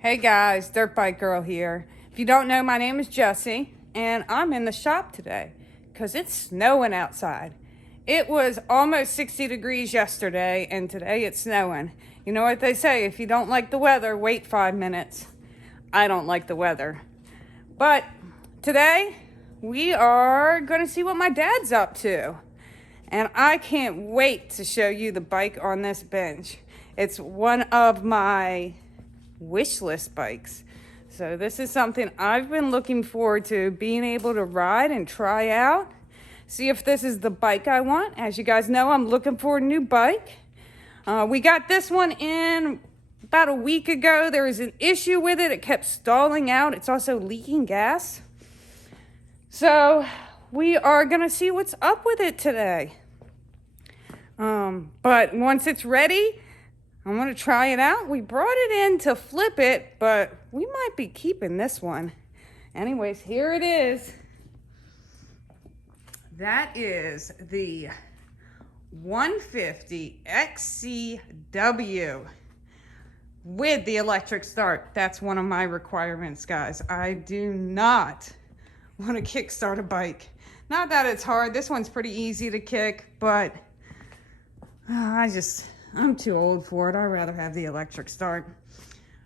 Hey guys, Dirt Bike Girl here. If you don't know, my name is Jessie, and I'm in the shop today because it's snowing outside. It was almost 60 degrees yesterday, and today it's snowing. You know what they say, if you don't like the weather, wait 5 minutes. I don't like the weather. But today, we are going to see what my dad's up to. And I can't wait to show you the bike on this bench. It's one of my wish list bikes. So this is something I've been looking forward to being able to ride and try out. See if this is the bike I want. As you guys know, I'm looking for a new bike. We got this one in about a week ago. There was an issue with it. It kept stalling out. It's also leaking gas. So we are gonna see what's up with it today. But once it's ready, I'm gonna try it out. We brought it in to flip it, but we might be keeping this one. Anyways, here it is. That is the 150 XCW with the electric start. That's one of my requirements, guys. I do not want to kickstart a bike. Not that it's hard. This one's pretty easy to kick, but I'm too old for it. I'd rather have the electric start.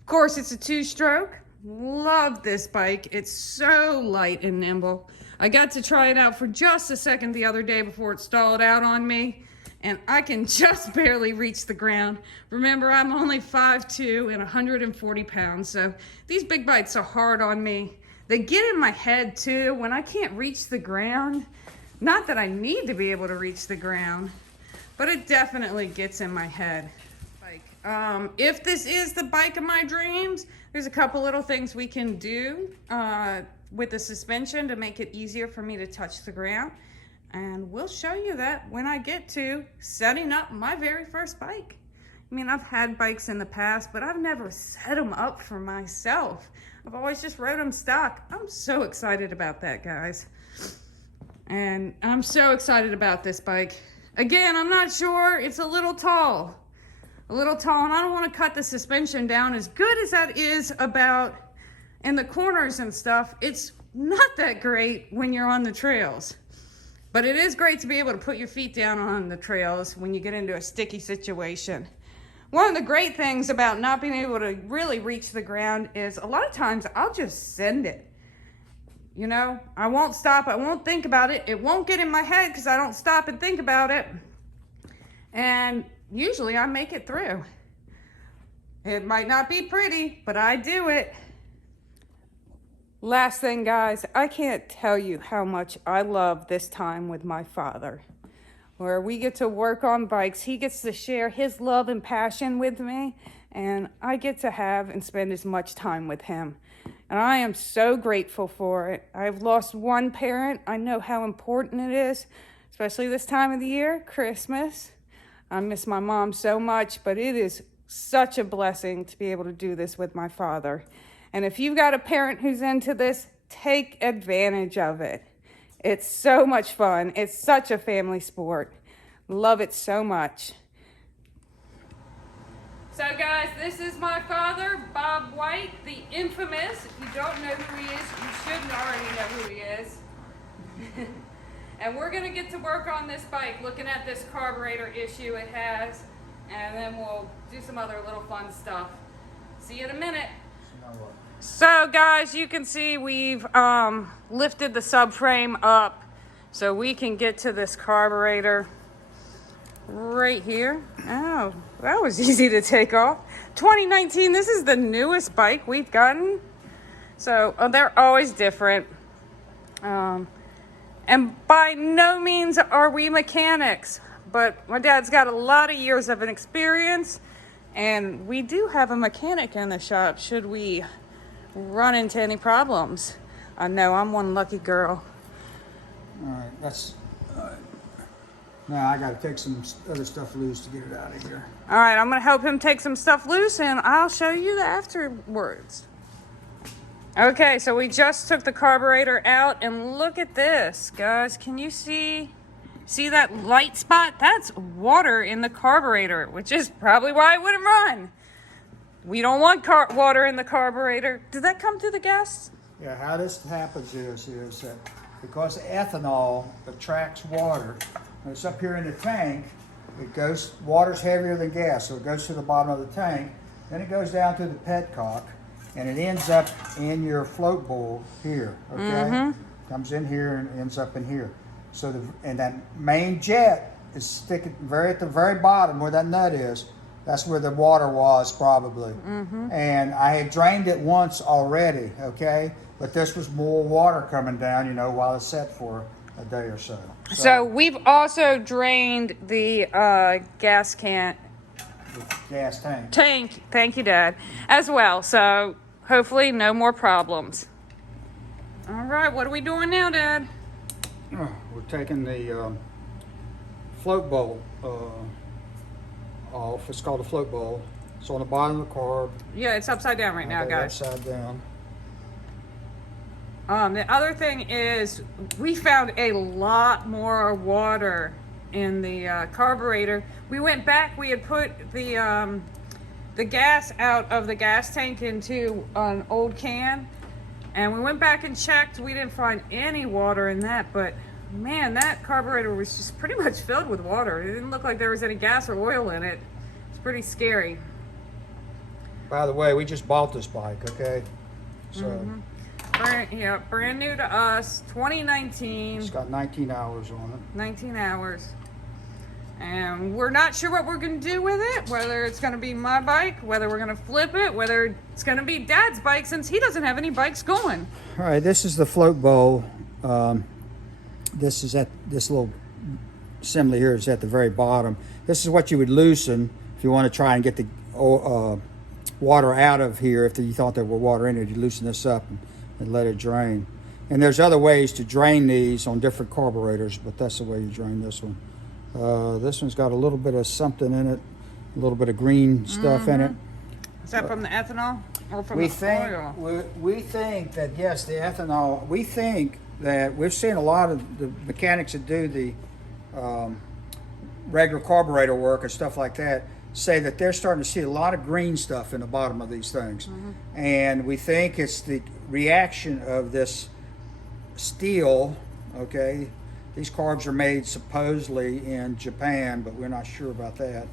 Of course, it's a 2-stroke. Love this bike. It's so light and nimble. I got to try it out for just a second the other day before it stalled out on me, and I can just barely reach the ground. Remember, I'm only 5'2" and 140 pounds, so these big bikes are hard on me. They get in my head too when I can't reach the ground. Not that I need to be able to reach the ground, but it definitely gets in my head. If this is the bike of my dreams, there's a couple little things we can do with the suspension to make it easier for me to touch the ground. And we'll show you that when I get to setting up my very first bike. I mean, I've had bikes in the past, but I've never set them up for myself. I've always just rode them stock. I'm so excited about that, guys. And I'm so excited about this bike. Again, I'm not sure. It's a little tall, and I don't want to cut the suspension down. As good as that is about in the corners and stuff, it's not that great when you're on the trails. But it is great to be able to put your feet down on the trails when you get into a sticky situation. One of the great things about not being able to really reach the ground is a lot of times I'll just send it. You know, I won't stop. I won't think about it. It won't get in my head because I don't stop and think about it. And usually I make it through. It might not be pretty, but I do it. Last thing, guys, I can't tell you how much I love this time with my father, where we get to work on bikes. He gets to share his love and passion with me, and I get to have and spend as much time with him. And I am so grateful for it. I've lost one parent. I know how important it is, especially this time of the year, Christmas. I miss my mom so much, but it is such a blessing to be able to do this with my father. And if you've got a parent who's into this, take advantage of it. It's so much fun. It's such a family sport. Love it so much. So guys, this is my father, Bob White, the infamous. If you don't know who he is, you should already know who he is. And we're gonna get to work on this bike, looking at this carburetor issue it has, and then we'll do some other little fun stuff. See you in a minute. So guys, you can see we've lifted the subframe up so we can get to this carburetor right here. Oh, that was easy to take off. 2019, this is the newest bike we've gotten. So they're always different. And by no means are we mechanics, but my dad's got a lot of years of an experience, and we do have a mechanic in the shop should we run into any problems. I know I'm one lucky girl. All right, now I gotta take some other stuff loose to get it out of here. All right, I'm gonna help him take some stuff loose, and I'll show you the afterwards. Okay, so we just took the carburetor out, and look at this, guys. Can you see that light spot? That's water in the carburetor, which is probably why it wouldn't run. We don't want water in the carburetor. Did that come through the gas? Yeah, how this happens is that because ethanol attracts water, when it's up here in the tank, water's heavier than gas, so it goes to the bottom of the tank, then it goes down to the petcock, and it ends up in your float bowl here, okay? Comes in here and ends up in here. So and that main jet is sticking at the very bottom where that nut is. That's where the water was probably. And I had drained it once already, okay? But this was more water coming down, while it's set for a day or so. So we've also drained the gas can. Gas tank. Thank you, Dad, as well. So hopefully no more problems. All right, what are we doing now, Dad? We're taking the float bowl off. It's called a float bowl. It's on the bottom of the carb. Yeah, it's upside down right now, guys. Upside down. The other thing is we found a lot more water in the carburetor. We went back, we had put the gas out of the gas tank into an old can, and we went back and checked. We didn't find any water in that, but man, that carburetor was just pretty much filled with water. It didn't look like there was any gas or oil in it. It's pretty scary. By the way, we just bought this bike, okay? So brand new to us, 2019. It's got 19 hours on it. 19 hours. And we're not sure what we're going to do with it, whether it's going to be my bike, whether we're going to flip it, whether it's going to be Dad's bike since he doesn't have any bikes going. All right, this is the float bowl. This little assembly here is at the very bottom. This is what you would loosen if you want to try and get the water out of here. If you thought there were water in it, you loosen this up and let it drain. And there's other ways to drain these on different carburetors, but that's the way you drain this one. This one's got a little bit of something in it, a little bit of green stuff in it. Is that from the ethanol or from the oil? We think that, yes, the ethanol, we think that we've seen a lot of the mechanics that do the regular carburetor work and stuff like that say that they're starting to see a lot of green stuff in the bottom of these things. And we think it's the reaction of this steel, okay? These carbs are made supposedly in Japan, but we're not sure about that.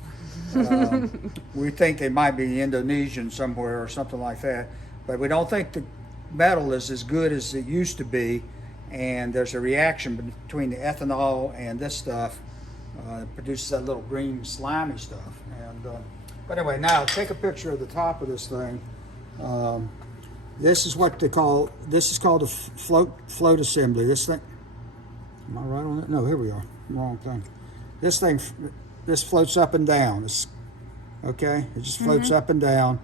We think they might be Indonesian somewhere or something like that, but we don't think the metal is as good as it used to be, and there's a reaction between the ethanol and this stuff. It produces that little green slimy stuff. And but anyway, now take a picture of the top of this thing. This is what they call, this is called a float assembly. This thing, am I right on it? No, here we are, wrong thing. This thing, this floats up and down. Okay, it just floats up and down.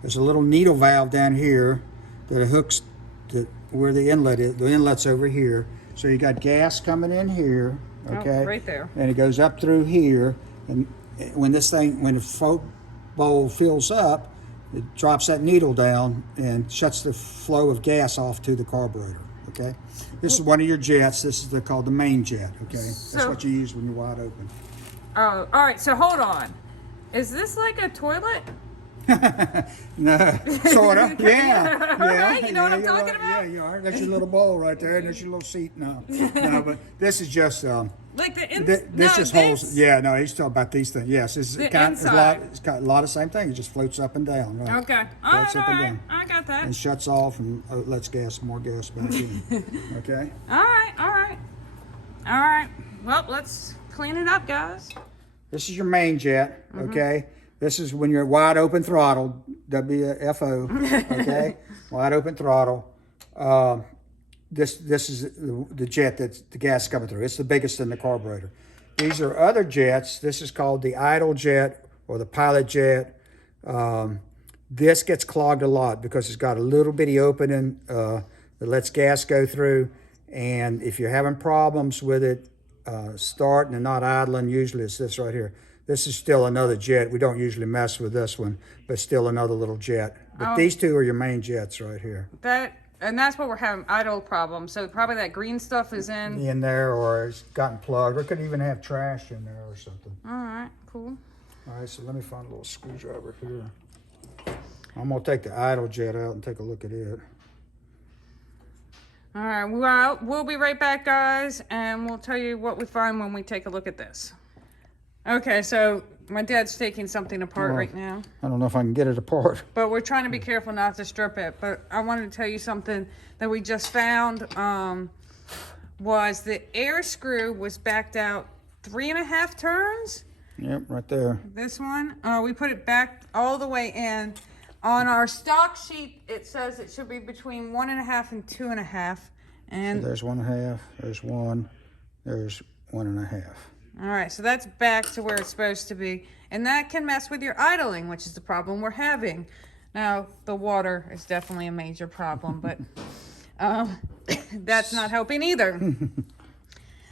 There's a little needle valve down here that it hooks to where the inlet is. The inlet's over here. So you got gas coming in here, okay? Oh, right there. And it goes up through here. And when the float bowl fills up, it drops that needle down and shuts the flow of gas off to the carburetor, okay? This is one of your jets. This is called the main jet, okay? That's what you use when you're wide open. Oh, all right, so hold on. Is this like a toilet? No, sort of. Yeah. Right? You know what I'm talking about? Yeah, you are. That's your little bowl right there, and there's your little seat. No, but this is just like the this just holds. Yeah, no, he's talking about these things. Yes, it's got a lot of same thing. It just floats up and down. Right? Okay, all right, I got that. And shuts off and lets more gas back in. Okay. All right. Well, let's clean it up, guys. This is your main jet. Okay. This is when you're wide open throttle, WFO, okay? Wide open throttle. This is the jet that the gas is coming through. It's the biggest in the carburetor. These are other jets. This is called the idle jet or the pilot jet. This gets clogged a lot because it's got a little bitty opening that lets gas go through. And if you're having problems with it starting and not idling, usually it's this right here. This is still another jet. We don't usually mess with this one, but still another little jet. But these two are your main jets right here. And that's what we're having, idle problems. So probably that green stuff is in there, or it's gotten plugged, or it could even have trash in there or something. All right, cool. All right, so let me find a little screwdriver here. I'm gonna take the idle jet out and take a look at it. All right, well, we'll be right back, guys, and we'll tell you what we find when we take a look at this. Okay, so my dad's taking something apart right now. I don't know if I can get it apart. But we're trying to be careful not to strip it. But I wanted to tell you something that we just found was the air screw was backed out 3.5 turns. Yep, right there. This one, we put it back all the way in. On our stock sheet, it says it should be between 1.5 and 2.5. And so there's 1.5, there's 1, there's 1.5. All right, so that's back to where it's supposed to be. And that can mess with your idling, which is the problem we're having. Now, the water is definitely a major problem, but that's not helping either.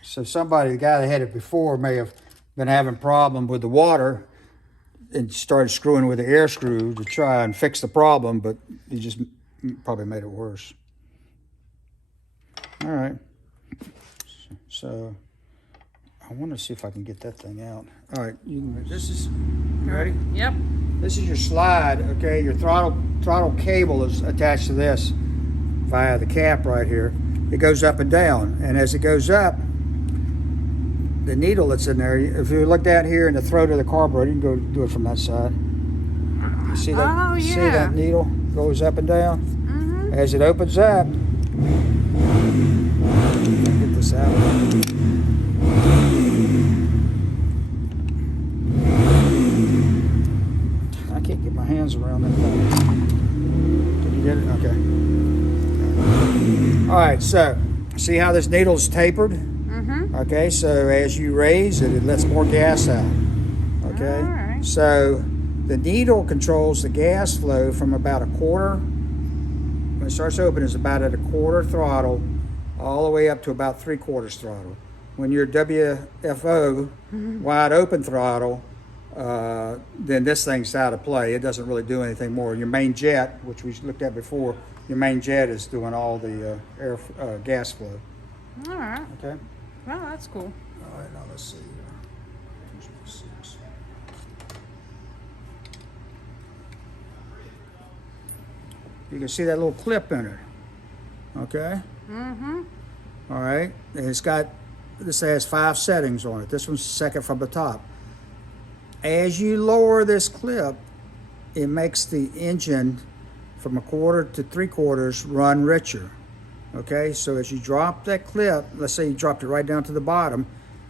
So the guy that had it before may have been having a problem with the water and started screwing with the air screw to try and fix the problem, but he just probably made it worse. All right. So I want to see if I can get that thing out. All right, this is, you ready? Yep. This is your slide, okay? Your throttle cable is attached to this via the cap right here. It goes up and down, and as it goes up, the needle that's in there, if you look down here in the throat of the carburetor, you can go do it from that side. You see that? Oh, yeah. See that needle goes up and down? Mm-hmm. As it opens up, get this out. I can't get my hands around that thing. Did you get it? Okay. All right, so see how this needle's tapered? Okay, so as you raise it, it lets more gas out. Okay, all right. So the needle controls the gas flow from about 1/4. When it starts open, it's about at 1/4 throttle, all the way up to about 3/4 throttle. When you're WFO, wide open throttle, then this thing's out of play. It doesn't really do anything more. Your main jet, which we looked at before, your main jet is doing all the gas flow. All right. Okay. Well, that's cool. All right, now let's see here. You can see that little clip in it. Okay? Mm-hmm. All right. And this has 5 settings on it. This one's second from the top. As you lower this clip, it makes the engine from 1/4 to 3/4 run richer. Okay, so as you drop that clip, let's say you dropped it right down to the bottom,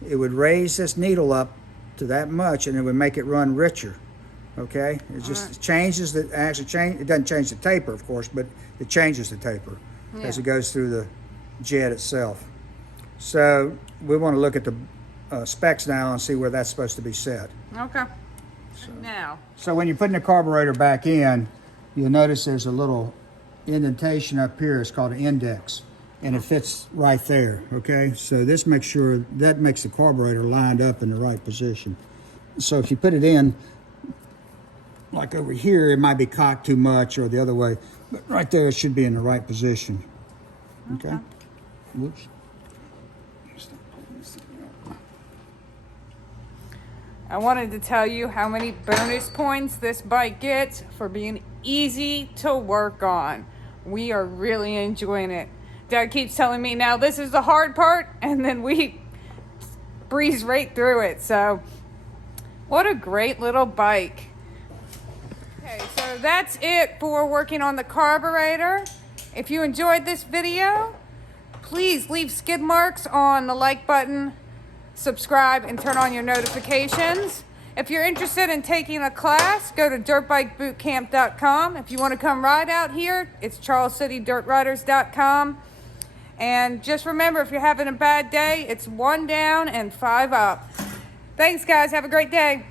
it would raise this needle up to that much and it would make it run richer. Okay, it just changes it doesn't change the taper, of course, but it changes the taper as it goes through the jet itself. So we want to look at the specs now and see where that's supposed to be set. Okay. Now. So when you're putting the carburetor back in, you'll notice there's a little indentation up here. It's called an index, and it fits right there. Okay, so this makes sure that makes the carburetor lined up in the right position. So if you put it in like over here, it might be cocked too much or the other way, but right there it should be in the right position. Okay. Whoops. I wanted to tell you how many bonus points this bike gets for being easy to work on. We are really enjoying it. Dad keeps telling me now this is the hard part, and then we breeze right through it. So what a great little bike. Okay, so that's it for working on the carburetor. If you enjoyed this video, please leave skid marks on the like button, subscribe, and turn on your notifications. If you're interested in taking a class, go to dirtbikebootcamp.com. If you want to come ride out here, it's charlescitydirtriders.com. And just remember, if you're having a bad day, it's 1 down and 5 up. Thanks, guys. Have a great day.